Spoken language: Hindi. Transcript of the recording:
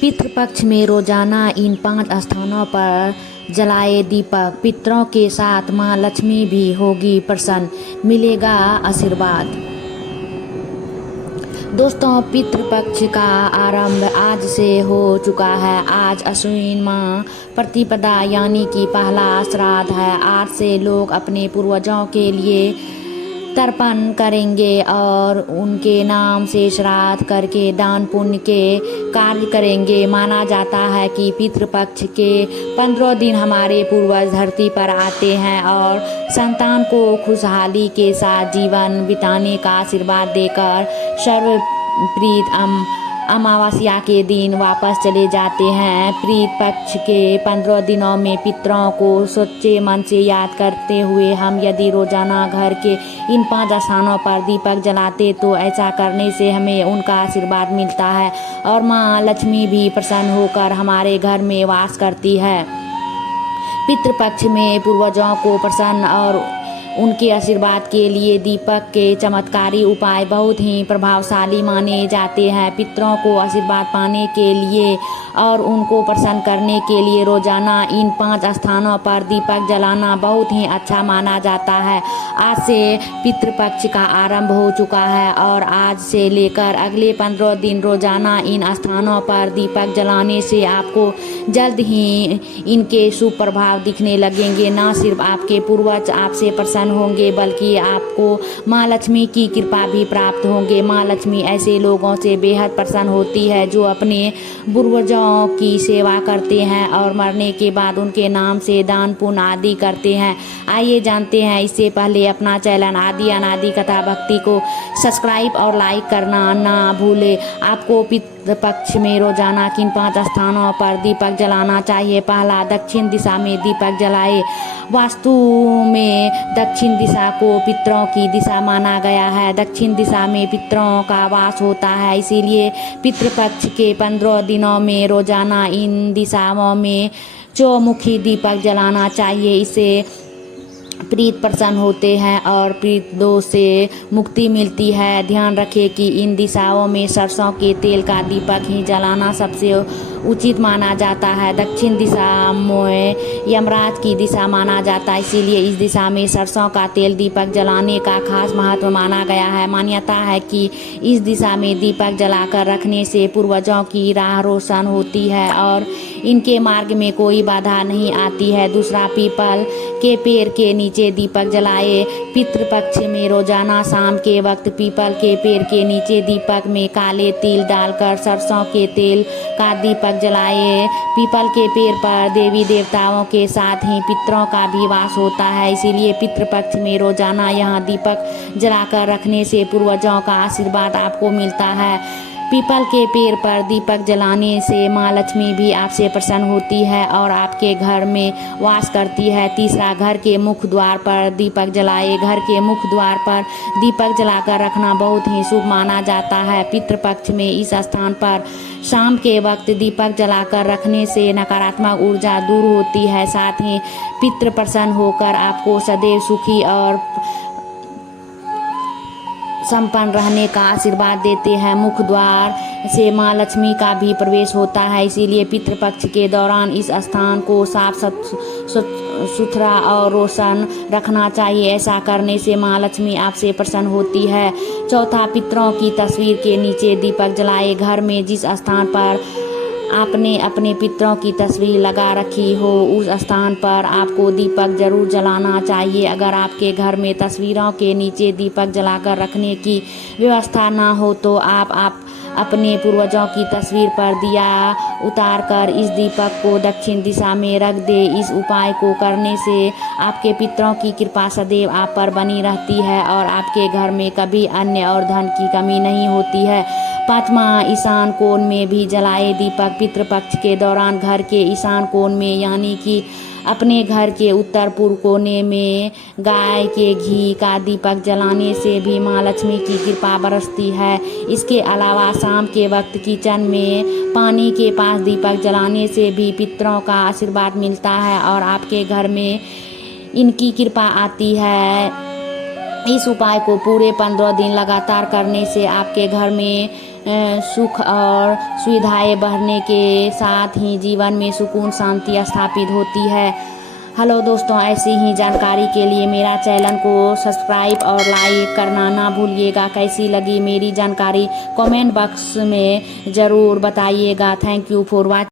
पितृपक्ष में रोजाना इन 5 स्थानों पर जलाए दीपक। पितरों के साथ माँ लक्ष्मी भी होगी प्रसन्न, मिलेगा आशीर्वाद। दोस्तों, पितृपक्ष का आरंभ आज से हो चुका है। आज अश्विन माह प्रतिपदा यानी कि पहला श्राद्ध है। आज से लोग अपने पूर्वजों के लिए तर्पण करेंगे और उनके नाम से श्राद्ध करके दान पुण्य के कार्य करेंगे। माना जाता है कि पितृपक्ष के 15 दिन हमारे पूर्वज धरती पर आते हैं और संतान को खुशहाली के साथ जीवन बिताने का आशीर्वाद देकर सर्वप्रीत अमावस्या के दिन वापस चले जाते हैं। प्रीत पक्ष के 15 दिनों में पितरों को सच्चे मन से याद करते हुए हम यदि रोजाना घर के इन 5 स्थानों पर दीपक जलाते तो ऐसा करने से हमें उनका आशीर्वाद मिलता है और माँ लक्ष्मी भी प्रसन्न होकर हमारे घर में वास करती है। पितृपक्ष में पूर्वजों को प्रसन्न और उनके आशीर्वाद के लिए दीपक के चमत्कारी उपाय बहुत ही प्रभावशाली माने जाते हैं। पितरों को आशीर्वाद पाने के लिए और उनको प्रसन्न करने के लिए रोजाना इन 5 स्थानों पर दीपक जलाना बहुत ही अच्छा माना जाता है। आज से पितृपक्ष का आरंभ हो चुका है और आज से लेकर अगले 15 दिन रोजाना इन स्थानों पर दीपक जलाने से आपको जल्द ही इनके शुभ प्रभाव दिखने लगेंगे। न सिर्फ आपके पूर्वज आपसे प्रसन्न होंगे बल्कि आपको माँ लक्ष्मी की कृपा भी प्राप्त होंगे। माँ लक्ष्मी ऐसे लोगों से बेहद प्रसन्न होती है जो अपने पूर्वजों की सेवा करते हैं और मरने के बाद उनके नाम से दान पुण्य आदि करते हैं। आइए जानते हैं। इससे पहले अपना चैनल आदि अनादि कथा भक्ति को सब्सक्राइब और लाइक करना ना भूले। आपको पितृपक्ष में रोजाना किन 5 स्थानों पर दीपक जलाना चाहिए। पहला, दक्षिण दिशा में दीपक जलाए। वास्तु में दक्षिण दिशा को पितरों की दिशा माना गया है। दक्षिण दिशा में पितरों का वास होता है, इसीलिए पितृपक्ष के 15 दिनों में रोजाना इन दिशाओं में चौमुखी दीपक जलाना चाहिए। इससे प्रीत प्रसन्न होते हैं और प्रीत दोष से मुक्ति मिलती है। ध्यान रखें कि इन दिशाओं में सरसों के तेल का दीपक ही जलाना सबसे उचित माना जाता है। दक्षिण दिशा में यमराज की दिशा माना जाता है, इसीलिए इस दिशा में सरसों का तेल दीपक जलाने का खास महत्व माना गया है। मान्यता है कि इस दिशा में दीपक जलाकर रखने से पूर्वजों की राह रोशन होती है और इनके मार्ग में कोई बाधा नहीं आती है। दूसरा, पीपल के पेड़ के नीचे दीपक जलाए। पितृपक्ष में रोजाना शाम के वक्त पीपल के पेड़ के नीचे दीपक में काले तिल डालकर सरसों के तेल का दीपक जलाए। पीपल के पेड़ पर देवी देवताओं के साथ ही पितरों का भी वास होता है, इसीलिए पितृपक्ष में रोजाना यहाँ दीपक जलाकर रखने से पूर्वजों का आशीर्वाद आपको मिलता है। पीपल के पेड़ पर दीपक जलाने से माँ लक्ष्मी भी आपसे प्रसन्न होती है और आपके घर में वास करती है। तीसरा, घर के मुख्य द्वार पर दीपक जलाए। घर के मुख्य द्वार पर दीपक जलाकर रखना बहुत ही शुभ माना जाता है। पितृपक्ष में इस स्थान पर शाम के वक्त दीपक जलाकर रखने से नकारात्मक ऊर्जा दूर होती है। साथ ही पितृ प्रसन्न होकर आपको सदैव सुखी और संपन्न रहने का आशीर्वाद देते हैं। मुख्य द्वार से माँ लक्ष्मी का भी प्रवेश होता है, इसीलिए पितृपक्ष के दौरान इस स्थान को साफ सुथरा और रोशन रखना चाहिए। ऐसा करने से माँ लक्ष्मी आपसे प्रसन्न होती है। चौथा, पितरों की तस्वीर के नीचे दीपक जलाए। घर में जिस स्थान पर आपने अपने पितरों की तस्वीर लगा रखी हो उस स्थान पर आपको दीपक जरूर जलाना चाहिए। अगर आपके घर में तस्वीरों के नीचे दीपक जलाकर रखने की व्यवस्था ना हो तो आप अपने पूर्वजों की तस्वीर पर दिया उतारकर इस दीपक को दक्षिण दिशा में रख दे। इस उपाय को करने से आपके पितरों की कृपा सदैव आप पर बनी रहती है और आपके घर में कभी अन्न और धन की कमी नहीं होती है। पांचवा, ईशान कोण में भी जलाए दीपक। पितृपक्ष के दौरान घर के ईशान कोण में यानी कि अपने घर के उत्तर पूर्व कोने में गाय के घी का दीपक जलाने से भी माँ लक्ष्मी की कृपा बरसती है। इसके अलावा शाम के वक्त किचन में पानी के पास दीपक जलाने से भी पितरों का आशीर्वाद मिलता है और आपके घर में इनकी कृपा आती है। इस उपाय को पूरे 15 दिन लगातार करने से आपके घर में सुख और सुविधाएं बढ़ने के साथ ही जीवन में सुकून शांति स्थापित होती है। हेलो दोस्तों, ऐसी ही जानकारी के लिए मेरा चैनल को सब्सक्राइब और लाइक करना ना भूलिएगा। कैसी लगी मेरी जानकारी कमेंट बॉक्स में ज़रूर बताइएगा। Thank you for watching.